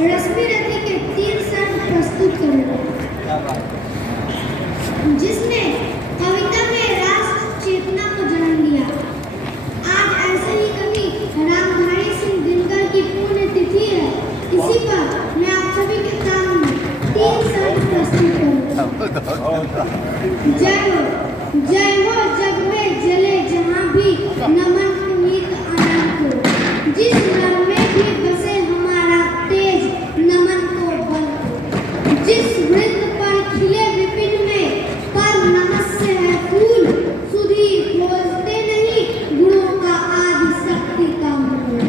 रश्मि रथी के 3 शर्त प्रस्तुत करूंगा, जिसने कविता में राष्ट्र चेतना को जन्म दिया। आज ऐसे ही कवि रामधारी सिंह दिनकर की पुण्यतिथि है। इसी पर मैं आप सभी के सामने 3 शर्त प्रस्तुत करूंगा। जय हो जग में जले जहां भी, नमन पुनीत आनंद को। जिस रण में भी बसे हमारा तेज, नमन को बल को। जिस वृंद पर खिले विपिन में, पर नमस्य है फूल। सुधीर बोलते नहीं, गुणों का आदि शक्ति का मूल।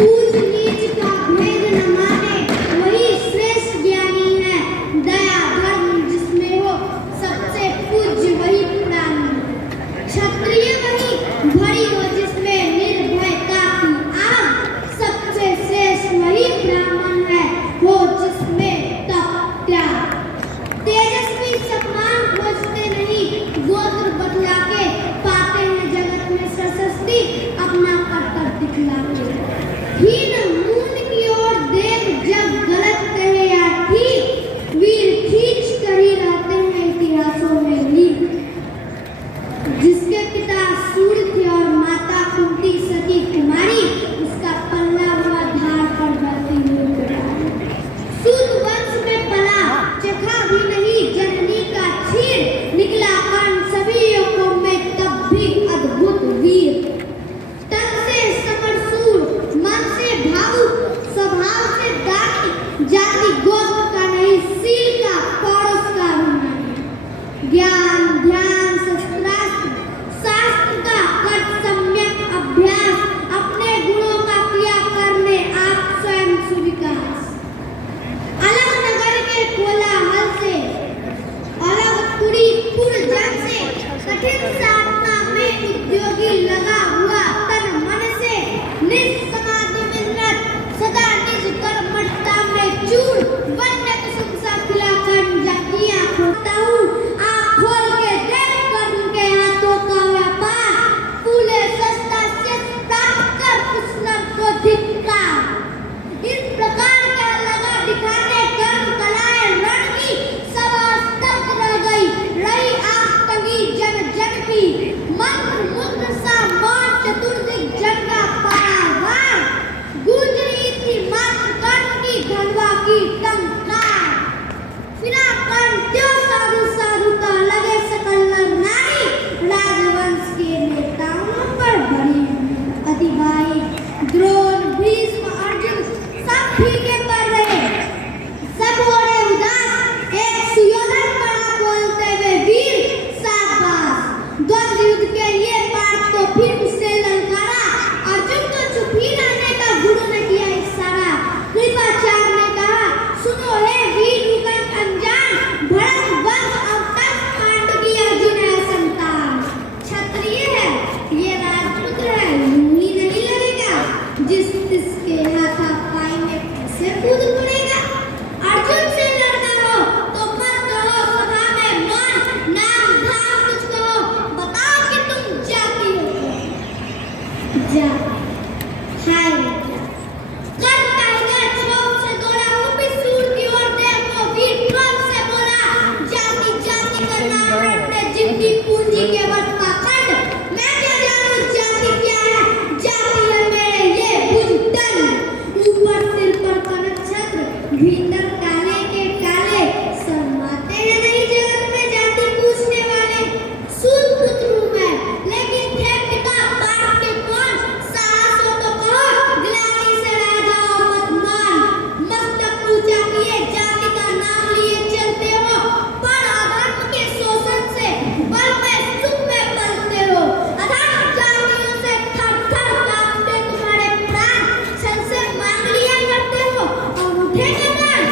ऊंच नीच का भेद न माने, वही श्रेष्ठ ज्ञानी है। दया धर्म जिसमें हो, सबसे पूज्य वही प्राणी। क्षत्रिय वही भरी हो जिसमें निर्भयता की आग। सबसे श्रेष्ठ वही ब्राह्मण है, हो जिसमें तप त्याग। तेजस्वी सम्मान खोजते नहीं, गोत्र बदला के पाते हैं जगत में प्रशस्ति, अपना कर्तव्य दिखला के। हीन मून की ओर देख जब गलत कहे या ठीक, वीर खींच कर ही रहते हैं इतिहासों में लीक। जिसके पिता सूर्य थे और माता कुंती सती कुमारी, उसका पल्ला हुआ धार पर बहती हुई कुमारी। सूत वंश में पला, चखा भी नहीं जननी का क्षीर। निकला कर्ण सभी युगों में तब भी अद्भुत वीर। तन से समरसूर, मन से भावुक, स्वभाव से दानी। जाति गोत्र का नहीं, सील का पौरुष का अभिमानी। ज्ञान ध्यान शस्त्रास्त्र शास्त्र का कर सम्यक अभ्यास। अपने गुणों का किया करने आप स्वयं सुविकास। अलग नगर के कोलाहल से, अलग पुरी पुरजन से। कठिन साधना में उद्योगी लगा हुआ तन मन से। निस्समाधि मिन्नत सदा निज कर्मठता में चूर। वन्य कुसुम सा खिला कर जातियां खोता हूँ। आँख खोल के देख कर उनके हाथों का व्यापार। फूले सस्ता से प्राप्त कर उस नर को धिक्कार। इस प्रकार का लगा दिखाने कर्म कलाएं रण की। सभा स्तब्ध रह गई, रही आँख तंगी जन जन की। मंत्र मुद्र सा मौन चतुर्दिक जन का पारावार। गूंज रही थी मात्र कर्ण की धनवा की टंकार। फिरा कर्ण त्यों साधु साधु का लगे सकल नर नारी। राजवंश के नेताओं पर बड़ी अतिभाई। द्रोण भीष्म अर्जुन सब फीके पड़ रहे, सब ओढ़े उदास। एक सुयोधन पड़ा बोलते हुए वीर शाबाश। द्वंद्व युद्ध के ये पाठ तो फिर उससे ललकारा। अर्जुन तो चुप ही रहने का गुरु ने किया इशारा। कृपाचार्य ने कहा, सुनो हे वीर युगन अनजान। भरत वंश अवतंस पांडु की अर्जुन है संतान। क्षत्रिय है ये राजपुत्र है, यूं ही नहीं लगेगा। जिस जिसके हाथापाई में कैसे कूद पड़ेगा। अर्जुन से लड़ना हो तो मत कहो सभा में मौन। नाम धाम कुछ कहो, बताओ कि तुम जाति हो। जा हाय कर टाइगर छौक से दौड़ा। कुपित सूर की ओर देखो, वीर क्रोध से बोला। जाति जाति का नाम रटने जिनकी पूंजी के वट का खंड। मैं क्या जानूं जाति क्या है, जाति है मेरे ये बुझदल। ऊपर सिर पर कनक छत्र, भीतर काले के काले। शर्माते हैं नहीं जगत में जाति पूछने वाले। सूत पुत्र हूँ मैं, लेकिन थे पिता बाप के कौन। साहस हो तो कहो, ग्लानि से रह जाओ मत मान। मस्तक ऊंचा किए जाति का नाम लिए चलते हो। पर अधर्म के शोषण से बल में सुख में पलते हो। अधर्म जातियों से थर थर कांपते तुम्हारे प्राण। छल से मांग लिया करते हो और उठे कदर।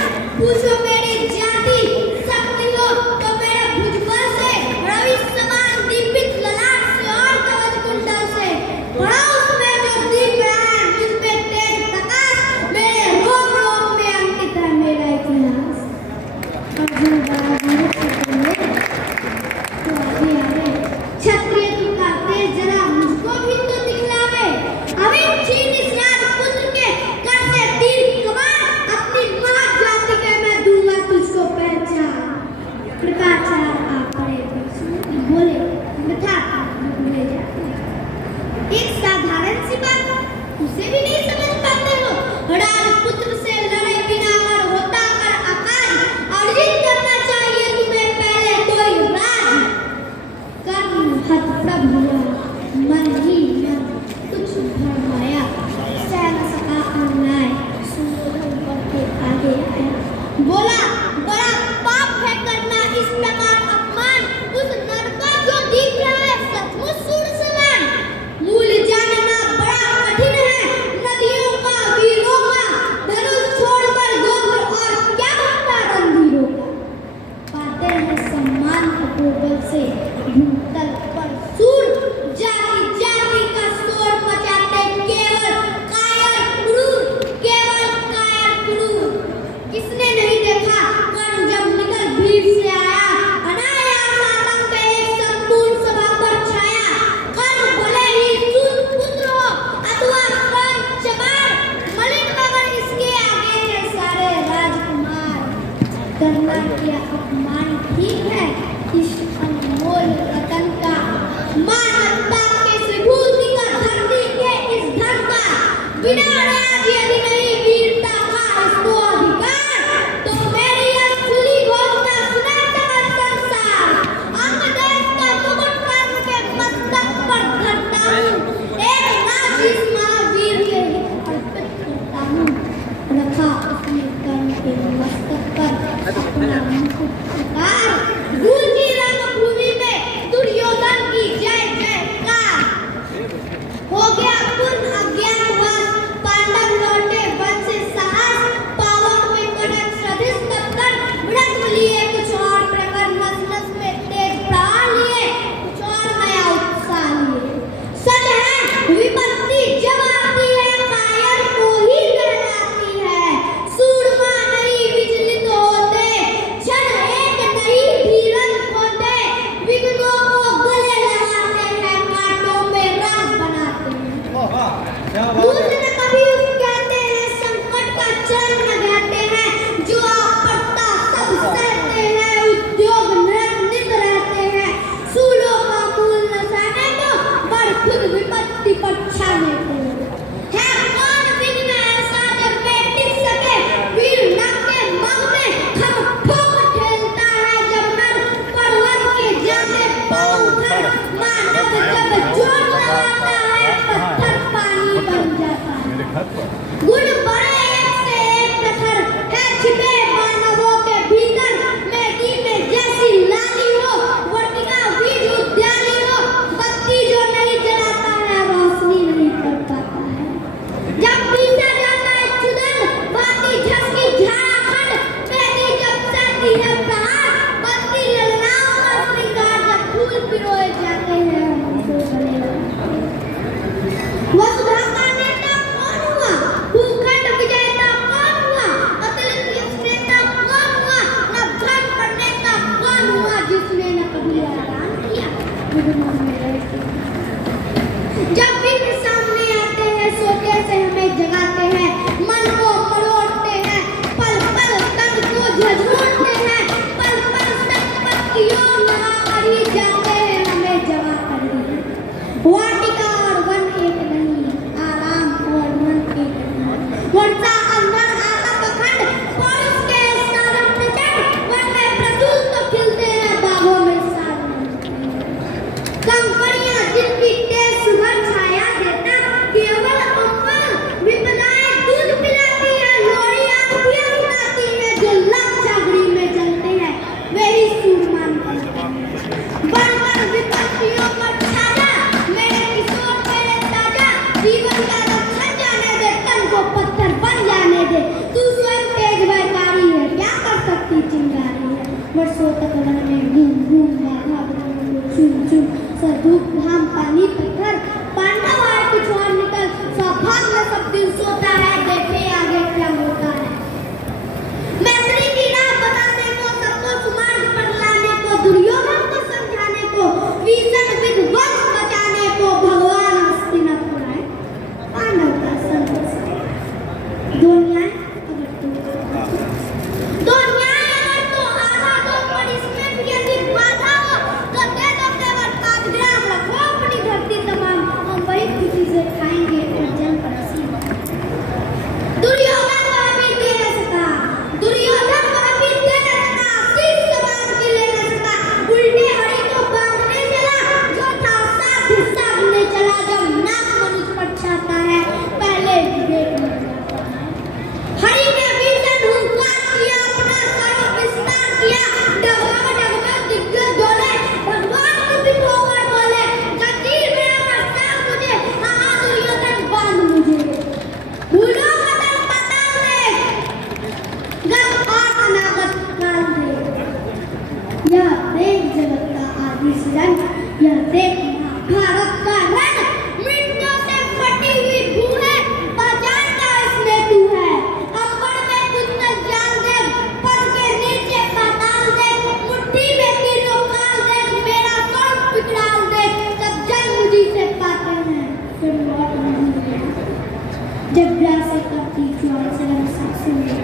सुंदर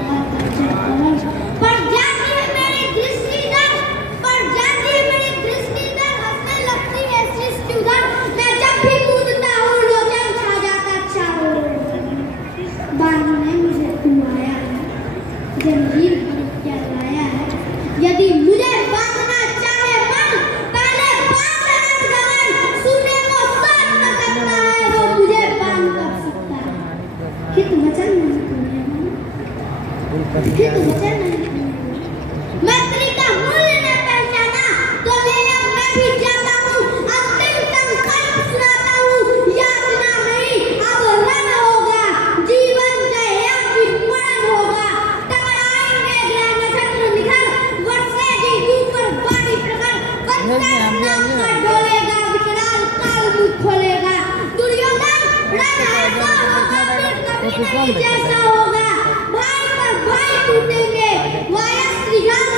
पर जाती है मेरी दृष्टि दर, पर जाती है मेरी दृष्टि दर, हंसने लगती है सृष्टि उधर। मैं जब भी कूदता हूँ लोचन छा जाता चारों ओर। बांधने मुझे तू आया है, जंजीर पर क्या लाया है। यदि मुझे बांधना चाहे मन, पहले बांध अनंत गगन। सुनने को साथ न सकता है, वो मुझे बांध कर सकता है। हित वचन नहीं तूने माना, हित वचन नहीं तूने माना। मैत्री का मूल्य न पहचाना, तो ले अब मैं भी जाता हूँ। अंतिम संकल्प सुनाता हूँ, यातना नहीं अब रण होगा। जीवन जयम विपणन होगा। टकराएंगे ज्ञान नक्षत्र निखर, वर्षेगी ऊपर वाणी प्रखर। कंकाल नाम का डोलेगा, विकराल काल मुख खोलेगा। दुर्योधन रण ऐसा होगा, फिर कभी नहीं जैसा होगा। भाई पर भाई टूटेंगे, वायस त्रिगाल